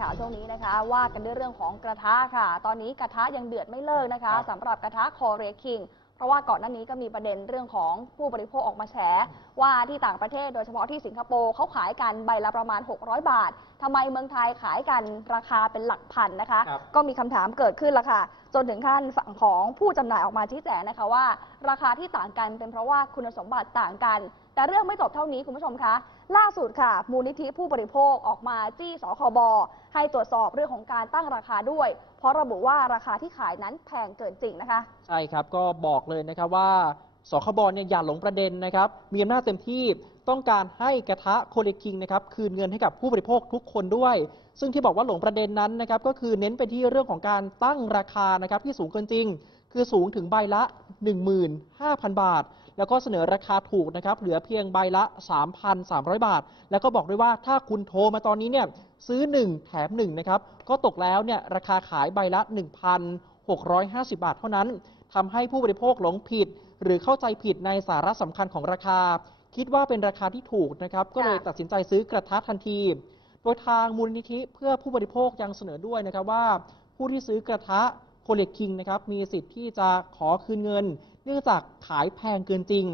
ข่าวช่วงนี้นะคะว่ากันด้วยเรื่องของกระทะค่ะ ตอนนี้กระทะยังเดือดไม่เลิกนะคะครับสำหรับกระทะคอเรคิงเพราะว่าก่อนหน้านี้ก็มีประเด็นเรื่องของผู้บริโภคออกมาแฉว่าที่ต่างประเทศโดยเฉพาะที่สิงคโปร์เขาขายกันใบละประมาณ 600 บาท ทำไมเมืองไทยขายกันราคาเป็นหลักพันนะคะ ครับ ก็มีคำถามเกิดขึ้นละค่ะ จนถึงขั้นฝั่งของผู้จำหน่ายออกมาชี้แจงนะคะว่า ราคาที่ต่างกันเป็นเพราะว่าคุณสมบัติต่างกัน แต่เรื่องไม่จบเท่านี้คุณผู้ชมคะ ล่าสุดค่ะ มูลนิธิผู้บริโภคออกมาจี้สคบให้ตรวจสอบเรื่องของการตั้งราคาด้วย เพราะระบุว่าราคาที่ขายนั้นแพงเกินจริงนะคะ ใช่ครับ ก็บอกเลยนะครับว่าสคบเนี่ยอย่าหลงประเด็นนะครับ มีอำนาจเต็มที่ ต้องการให้กระทะโคเลคิงนะครับคืนเงินให้กับผู้บริโภคทุกคนด้วย ซึ่งที่บอกว่าหลงประเด็นนั้นนะครับก็คือเน้นไปที่เรื่องของการตั้งราคานะครับที่สูงเกินจริง คือสูงถึงใบละ 15,000 บาท แล้วก็เสนอราคาถูกนะครับเหลือเพียงใบละ 3,300 บาท แล้วก็บอกด้วยว่าถ้าคุณโทรมาตอนนี้เนี่ยซื้อ 1 แถม1นะครับก็ตกแล้วเนี่ยราคาขายใบละ 1,650 บาทเท่านั้นทำให้ผู้บริโภคหลงผิด หรือเข้าใจผิดในสาระสำคัญของราคา คิดว่าเป็นราคาที่ถูกนะครับ ก็เลยค่ะตัดสินใจซื้อกระทะทันที โดยทางมูลนิธิเพื่อผู้บริโภคยังเสนอด้วยนะครับว่า ผู้ที่ซื้อกระทะโคเลคิงนะครับมีสิทธิ์ที่จะขอคืนเงิน เนื่องจากขายแพงเกินจริง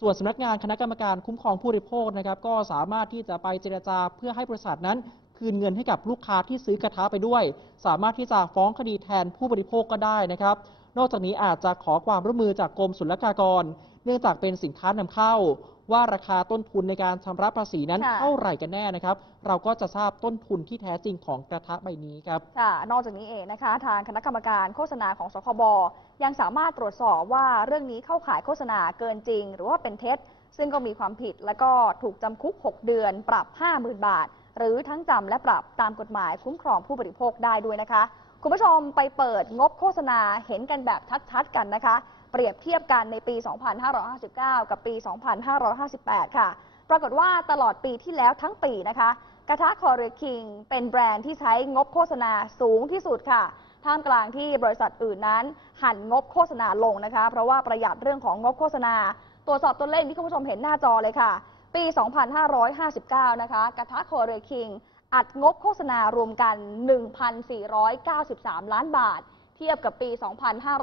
ส่วนสำนักงานคณะกรรมการคุ้มครองผู้บริโภคนะครับ ก็สามารถที่จะไปเจรจาเพื่อให้บริษัทนั้น คืนเงินให้กับลูกค้าที่ซื้อกระทะไปด้วย สามารถที่จะฟ้องคดีแทนผู้บริโภคก็ได้นะครับ นอกจากนี้อาจจะขอความร่วมมือจากกรมศุลกากร เนื่องจากเป็นสินค้านำเข้า ว่าราคาต้นทุนในการชำระภาษีนั้นค่ะ เท่าไหร่กันแน่นะครับ เราก็จะทราบต้นทุนที่แท้จริงของกระทะใบนี้ครับ ค่ะ นอกจากนี้เองนะคะ ทางคณะกรรมการโฆษณาของสคบยังสามารถตรวจสอบว่าเรื่องนี้เข้าข่ายโฆษณาเกินจริง หรือว่าเป็นเท็จ ซึ่งก็มีความผิดและก็ถูกจำคุก 6 เดือน ปรับ 50,000 บาท หรือทั้งจำและปรับตามกฎหมายคุ้มครองผู้บริโภคได้ด้วยนะคะ คุณผู้ชมไปเปิดงบโฆษณาเห็นกันแบบชัดๆกันนะคะ เปรียบเทียบกันในปี 2559 กับปี 2558 ค่ะ ปรากฏว่าตลอดปีที่แล้วทั้งปีนะคะ กระทะคอเรคิงเป็นแบรนด์ที่ใช้งบโฆษณาสูงที่สุดค่ะ ท่ามกลางที่บริษัทอื่นนั้น หันงบโฆษณาลงนะคะ เพราะว่าประหยัดเรื่องของงบโฆษณา ตรวจสอบตัวเลขที่คุณผู้ชมเห็นหน้าจอเลยค่ะ ปี 2559 นะคะ กระทะคอเรคิงอัดงบโฆษณารวมกัน 1,493 ล้านบาท ทียบกับปี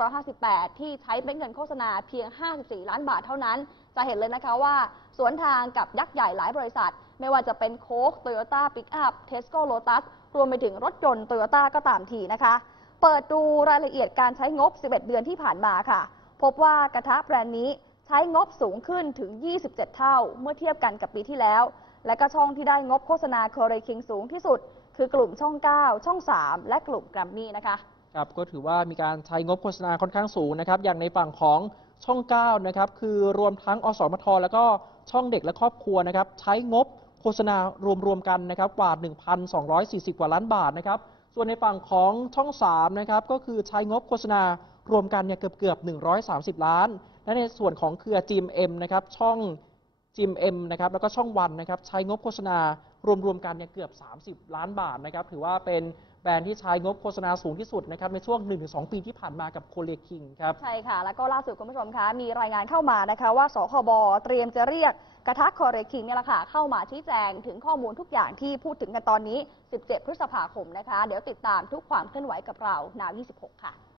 2558 ที่ใช้เป็นเงินโฆษณาเพียง 54 ล้านบาทเท่านั้น จะเห็นเลยนะคะว่า สวนทางกับยักษ์ใหญ่หลายบริษัท ไม่ว่าจะเป็นโค้กโตโยต้าปิกอัพเทสโก้โ t ตัสรวมไปถึงรถยนต์โตโยต้าก็ตามทีนะคะ เปิดดูรายละเอียดการใช้งบ 11 เดือนที่ผ่านมาค่ะ พบว่ากระทะแบรนด์นี้ใช้งบสูงขึ้นถึง 27 เท่า เมื่อเทียบกันกับปีที่แล้ว และก็ช่องที่ได้งบโฆษณา c o r e King สูงที่สุด คือกลุ่มช่อง 9 ช่อง 3 และกลุ่มแกรมมี่นะคะ ครับก็ถือว่ามีการใช้งบโฆษณาค่อนข้างสูงนะครับ อย่างในฝั่งของช่อง 9 นะครับ คือรวมทั้งอสมท แล้วก็ช่องเด็กและครอบครัวนะครับ ใช้งบโฆษณารวมๆกันนะครับกว่า 1,240 กว่าล้านบาทนะครับ ส่วนในฝั่งของช่อง 3 นะครับ ก็คือใช้งบโฆษณารวมกันเนี่ยเกือบเกือบ130 ล้าน และในส่วนของเครือ GMM นะครับ ช่อง GMM นะครับแล้วก็ช่องวันนะครับใช้งบโฆษณารวมๆกันเนี่ยเกือบ 30 ล้านบาทนะครับถือว่าเป็นแบรนด์ที่ใช้งบโฆษณาสูงที่สุดนะครับในช่วง 1-2 ปีที่ผ่านมากับโคเลคิงครับ ใช่ค่ะ แล้วก็ล่าสุดคุณผู้ชมคะมีรายงานเข้ามานะคะว่าสคบเตรียมจะเรียกกระทะคอเรคิงเนี่ยแหละค่ะเข้ามาชี้แจงถึงข้อมูลทุกอย่างที่พูดถึงกันตอนนี้ 17 พฤษภาคมนะคะ เดี๋ยวติดตามทุกความเคลื่อนไหวกับเรานาว 26 ค่ะ